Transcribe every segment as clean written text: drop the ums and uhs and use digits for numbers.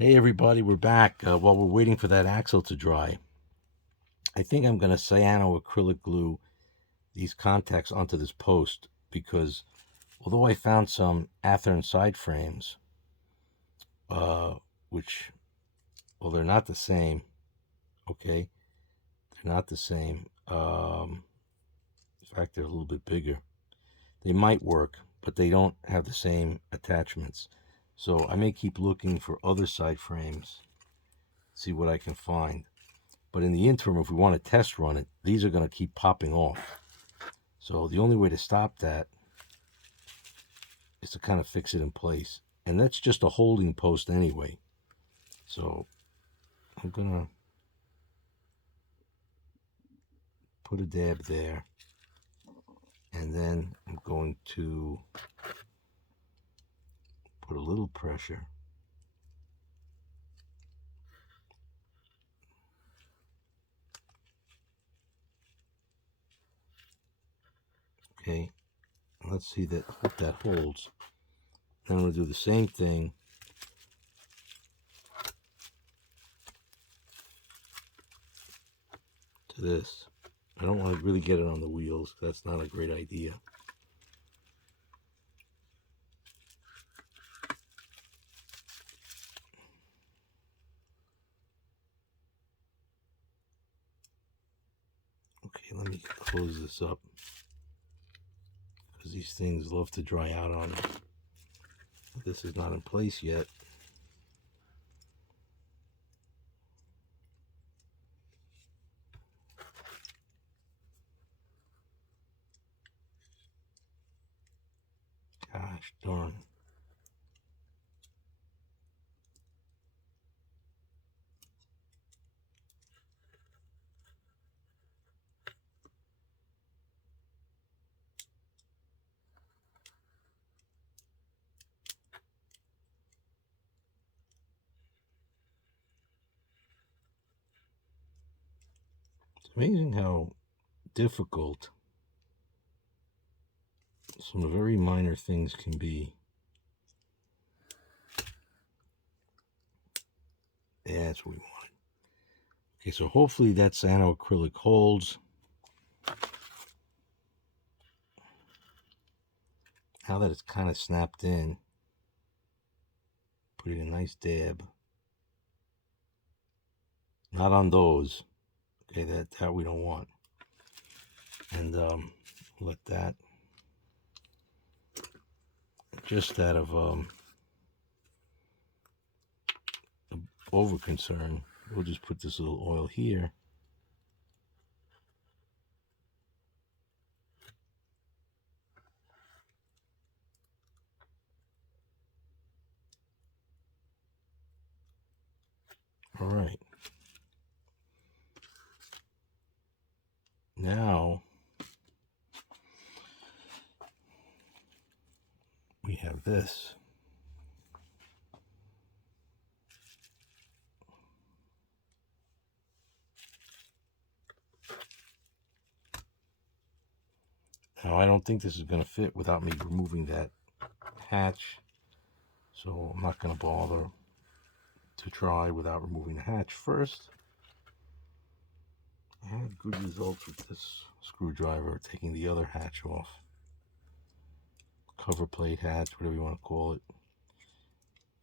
Hey everybody, we're back. While we're waiting for that axle to dry, I think I'm going to cyanoacrylic glue these contacts onto this post because although I found some Athearn side frames, which, well, they're not the same, okay? They're not the same. In fact, they're a little bit bigger. They might work, but they don't have the same attachments. So I may keep looking for other side frames, see what I can find. But in the interim, if we want to test run it, these are going to keep popping off. So the only way to stop that is to kind of fix it in place. And that's just a holding post anyway. So I'm going to put a dab there. And then I'm going to put a little pressure. Okay. Let's see that, hope that holds. Then I'm going to do the same thing to this. I don't want to really get it on the wheels. That's not a great idea. Okay, let me close this up because these things love to dry out on it. This is not in place yet. Gosh darn. It's amazing how difficult some very minor things can be. Yeah, that's what we wanted. Okay, so hopefully that cyanoacrylic holds. Now that it's kind of snapped in, putting a nice dab. Not on those. Okay, that we don't want. And let that, just out of over concern, we'll just put this little oil here. All right. Now we have this. Now I don't think this is going to fit without me removing that hatch. So I'm not going to bother to try without removing the hatch first. I had good results with this screwdriver, taking the other hatch off. Cover plate hatch, whatever you want to call it.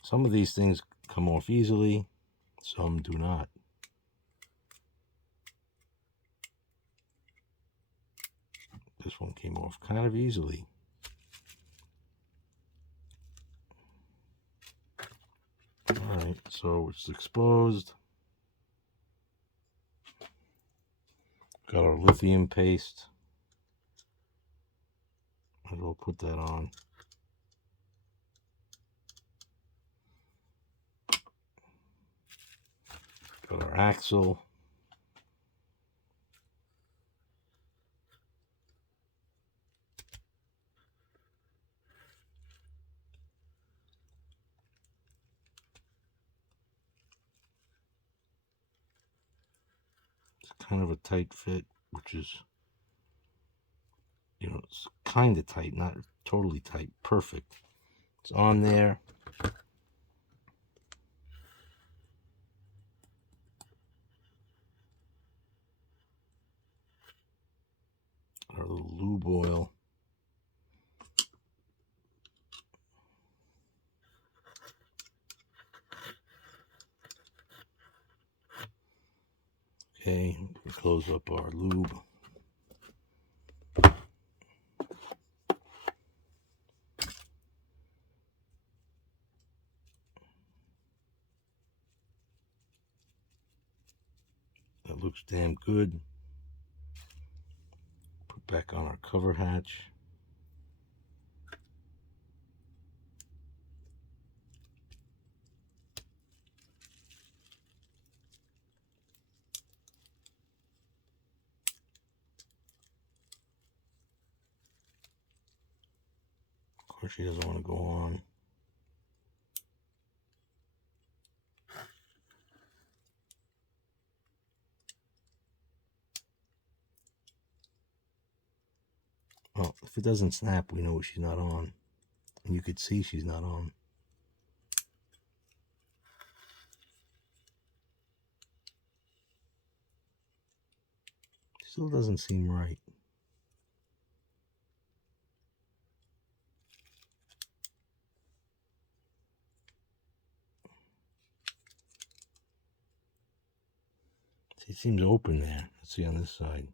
Some of these things come off easily, some do not. This one came off kind of easily. Alright, so it's exposed. Got our lithium paste. Might as well put that on. Got our axle. It's kind of a tight fit, which is, you know, it's kind of tight, not totally tight. Perfect. It's on there. Okay, we close up our lube. That looks damn good. Put back on our cover hatch. Of course, she doesn't want to go on. Well, if it doesn't snap, we know she's not on. And you could see she's not on. Still doesn't seem right. See, it seems open there. Let's see on this side.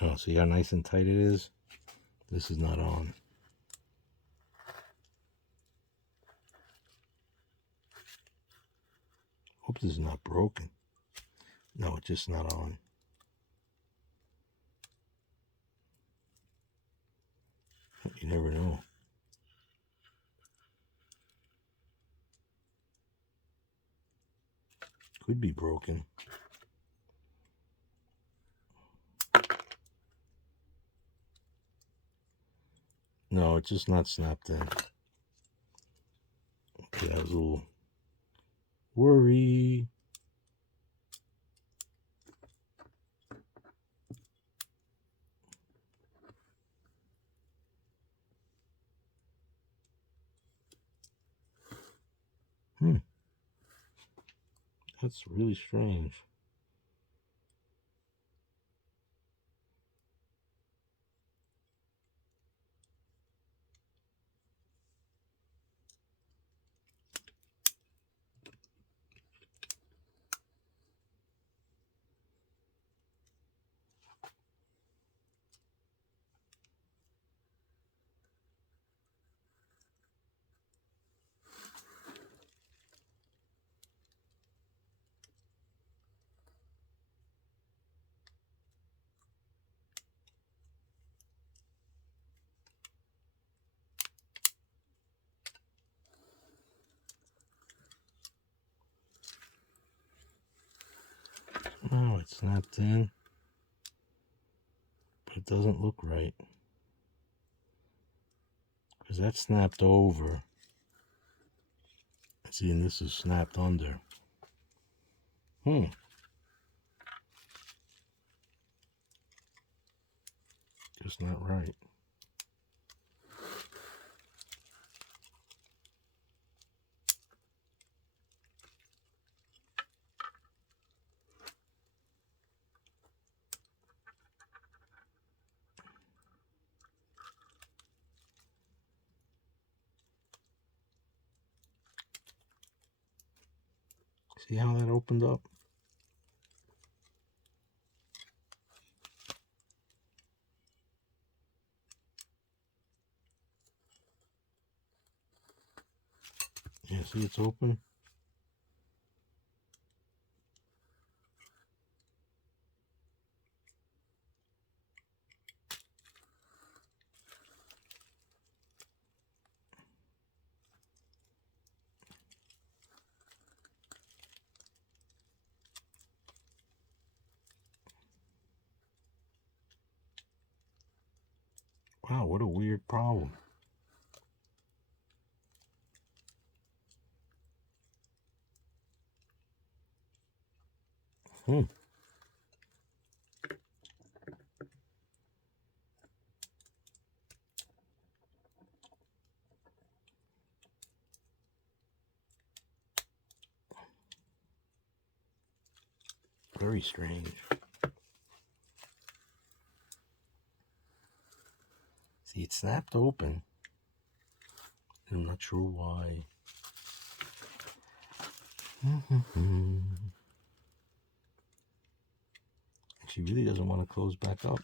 Oh, see how nice and tight it is? This is not on. Hope this is not broken. No, it's just not on. You never know. Could be broken. No, it's just not snapped in. Okay, that was a little worry. That's really strange. Oh, it snapped in, but it doesn't look right. Because that snapped over. See, and this is snapped under. Just not right. See how that opened up? Yeah, see it's open? Wow, what a weird problem. Very strange. See, it snapped open. I'm not sure why. She really doesn't want to close back up.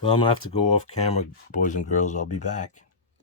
Well, I'm going to have to go off camera, boys and girls. I'll be back.